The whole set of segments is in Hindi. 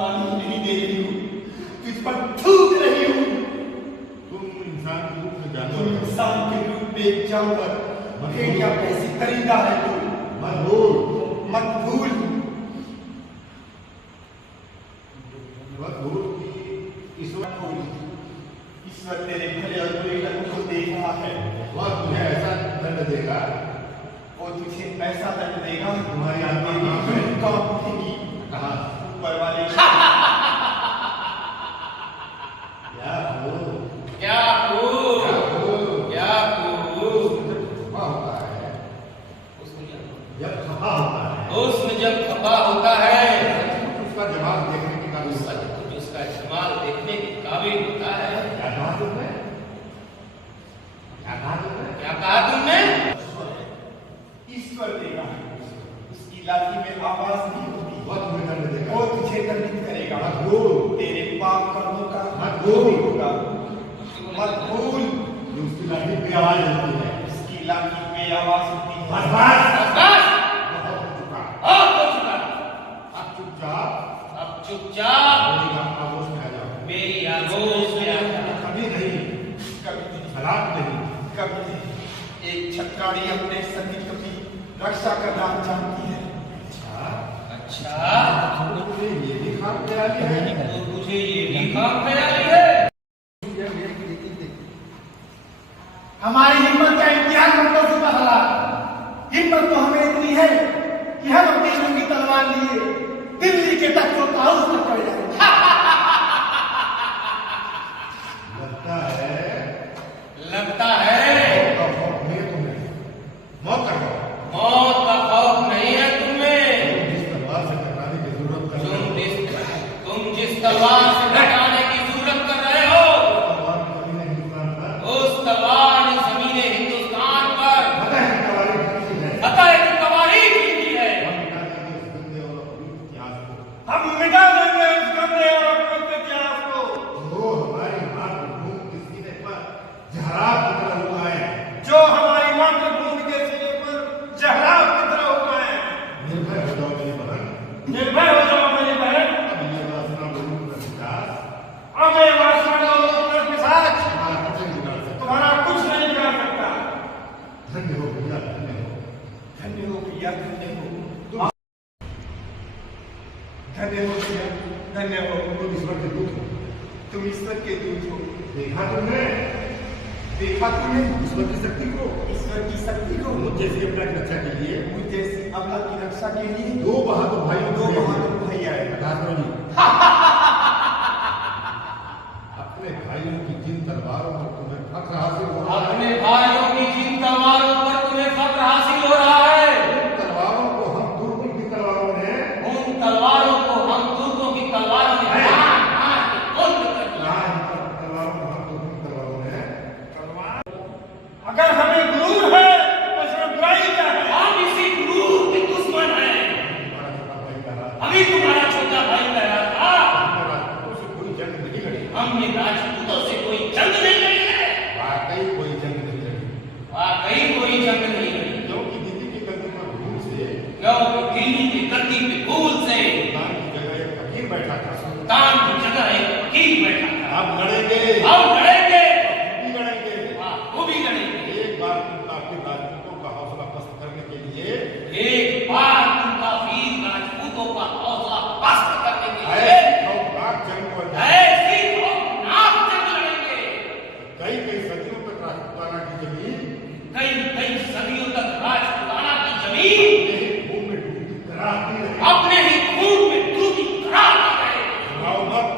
गाली नहीं दे रही हूँ, तुझ पर थूक रही हूँ। तुम इंसान के रूप में तुम इंसान के रूप में एक जानवर भेड़िया कैसी तरीका है तू। मत भूल ईश्वर तेरे भले और बुरे कर्म को देख रहा है। वह तुझे ऐसा दंड देगा, वो तुझे ऐसा दंड देगा, तुम्हारी आत्मा कांप उठेगी। कहाँ ऊपर वाले क्या हो खफा होता है, जब खफा होता है, उसमें जब खफा होता है उसका जवाब देखने के काबिल होता है। उसका जमाल देखने के काबिल होता है। क्या कहा तुमने? क्या कहा तुमने? ईश्वर देगा, उसकी लाठी में आवाज नहीं होती, वह तुम्हें दंड देगा, वो तुझे दंडित करेगा। मत भूल, तेरे पाप कर्मों का मत भूल होगा। मत भूल, जो उसकी लाठी पे आवाज होती है, उसकी लाठी में आवाज होती है। बस बहुत हो चुका, अब चुपचाप मेरी आगोश में आ जाओ, मेरी आगोश में आ जाओ। कभी नहीं, हलाक नहीं, कभी नहीं। एक छटकाड़ी अपने सती की रक्षा करना जानती है। अच्छा तुझे ये भी काम तैयारी है, तो तुझे ये भी काम तैयारी है। हमारी हिम्मत का इम्तिहान मर्दों से पहला। हिम्मत तो हमें इतनी है कि हम अपनी रंगी तलवार लिए दिल्ली के तख्तों हाउस तक चले जाएंगे। लगता है मौत का खौफ नहीं है तुम्हें, मौत का खौफ नहीं है तुम्हें। तुम जिस तलवार से हटाने की जरूरत कर रहे हो, उस तलवार ने ज़मीने हिंदुस्तान पर पता है कि तवारीख लिखी है, हम मिटा देंगे उस गंदे और अपवित्र इतिहास को। जो हमारी मातृभूमि के सीने पर जहराब की तरह हुआ है, जो हमारी मातृभूमि के सिरे पर जहराब की तरह हुआ है। निर्भय हो जाओ मेरी बहन, निर्भय हो जाओ मेरी बहन। अब ये वासना लोगों का विकास अब ये वासना लोगों का पिशाच हमारा कुछ नहीं बिगाड़ सकता। तुम्हारा कुछ नहीं बिगाड़ सकता। धन्य हो भैया, धन्य हो, धन्य हो भैया, धन्य हो, धन्य हो भैया, धन्य हो। तुम ईश्वर के दूत हो, तुम ईश्वर के दूत हो। देखा तुमने देखा तुमने ईश्वर की शक्ति को, ईश्वर की शक्ति को। मुझ जैसी अपना की रक्षा के लिए मुझ जैसी अबला की रक्षा के लिए दो बहादुर भाइयों दो बहादुर भाई आए। दासो जी अपने भाइयों की जिन तलवारों पर तुम्हें फख्र हासिल हो रहा है, अपने भाइयों की जिन तलवारों पर तुम्हें फख्र हासिल हो रहा है, उन तलवारों को हम दुर्गुण की तलवारों ने, उन तलवारों को हम दुर्गों की तलवारों में है। मार के उल्ट कर दिया। तलवारों को हम दुर्गुण की तलवारों ने, अगर हमें गुरूर है तो इसमें बुराई क्या है? हम इसी गुरूर के दुश्मन हैं। हमारा छोटा भाई कहा, अभी तुम्हारा छोटा भाई कह रहा था हमने राजपूतों से कोई जंग नहीं लड़ी, हमने राजपूतों से कोई जंग नहीं लड़ी है। वाकई कोई जंग नहीं लड़ी, वाकई कोई जंग नहीं लड़ी, क्योंकि दिल्ली की गद्दी पर भूल से क्योंकि दिल्ली की गद्दी पे भूल से सुल्तान की जगह एक फकीर बैठा था, सुल्तान की जगह एक फकीर बैठा था। आप लड़ेंगे, हम लड़ेंगे, भी लड़ेंगे, वो भी लड़ेंगे। एक बार तुम काफी राजपूतों का हौसला पस्त करने के लिए एक बार तुम काफी राजपूतों का हौसला पस्त करने के लिए खौफनाक जंग को अंजाम ऐसी खौफनाक जंग लड़ेंगे। कई सदियों तक राजपूताना की जमीन कई सदियों तक राजपूताना की जमीन अपने ही खून में डूबी कराती रहे। अपने ही खून में डूबी करार रहे। सुनाओ मत,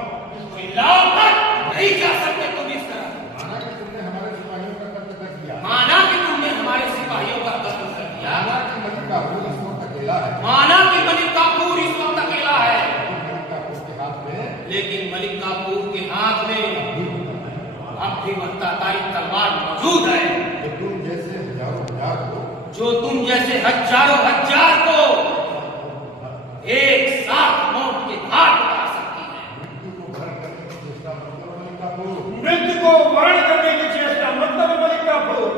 चिल्लाओ मत, नहीं जा सकते तुम इस तरह। माना कि तुमने हमारे सिपाहियों का कत्ल कर दिया, माना कि तुमने हमारे सिपाहियों का कत्ल कर दिया, माना कि मलिक काफूर इस वक्त अकेला है, माना कि मलिक काफूर इस वक्त अकेला है, मलिक काफूर के हाथ में लेकिन मलिक काफूर के हाथ में अब भी वक्ताकारी तलवार मौजूद है, जो तुम जैसे हजारों हजार को जो तुम जैसे हजारों हजार को एक साथ मौत के घाट उतार सकती है। मृत्यु को वरण करने की चेष्टा मतलब मृत्यु को वरण करने की चेष्टा मतलब मलिक काफूर।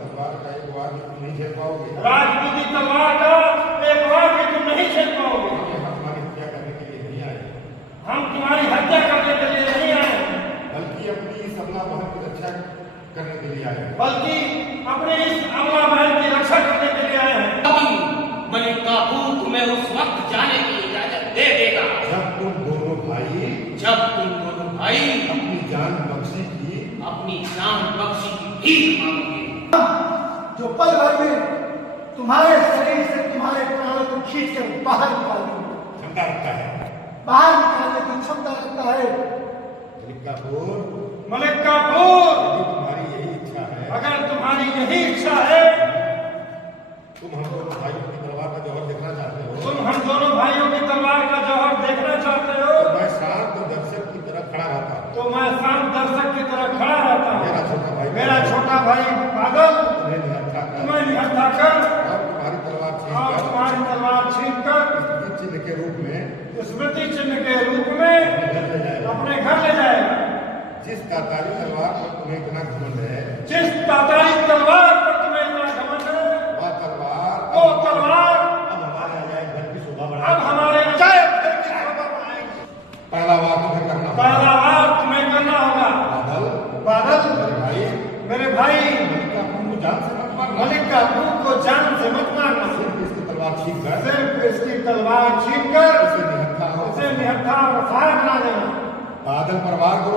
तलवार का एक वार भी तुम नहीं झेल पाओगे, राजपूती तलवार का एक वार भी तुम नहीं झेल पाओगे। हम हमारी हत्या करने के लिए नहीं आए, करने के लिए आए हैं। बल्कि अपने इस अमला महल की रक्षा करने के लिए आए हैं। अभी मलिक काफूर तुम्हें उस वक्त जाने की इजाजत दे देगा जब तुम दोनों भाई अपनी जान बख्शी की भीख मांगोगे। जो पल भर में तुम्हारे शरीर से तुम्हारे प्राणों को खींच कर बाहर निकाल दूंगा। क्षमता रखता है बाहर निकालने की क्षमता रखता है। मलिक काफूर, मलिक काफूर, यदि तुम्हारी यही इच्छा है, अगर तुम्हारी यही इच्छा है, तुम हम दोनों भाइयों की तलवार का जौहर देखना चाहते हो, तुम हम दोनों भाइयों की तलवार का जौहर देखना चाहते हो, तो मैं शांत दर्शक की तरह खड़ा रहता हूँ। तो मैं शांत दर्शक की तरह खड़ा रहता हूँ। मेरा छोटा भाई बादल तुम्हें निहत्था कर और तुम्हारी तलवार छीन कर स्मृति चिन्ह के रूप में अपने घर ले जाएगा। जिस तातारी तलवार पर तुम्हें इतना घमंड है, वो तलवार अब हमारे अजायब घर की शोभा बढ़ाएगी। पहला वार तुम्हें करना होगा। बादल, मेरे भाई मलिक काफूर को जान से मत मारना। सिर्फ इसकी तलवार छीन कर उसे निहत्था और फायर बना देना। बादल पर वार करो।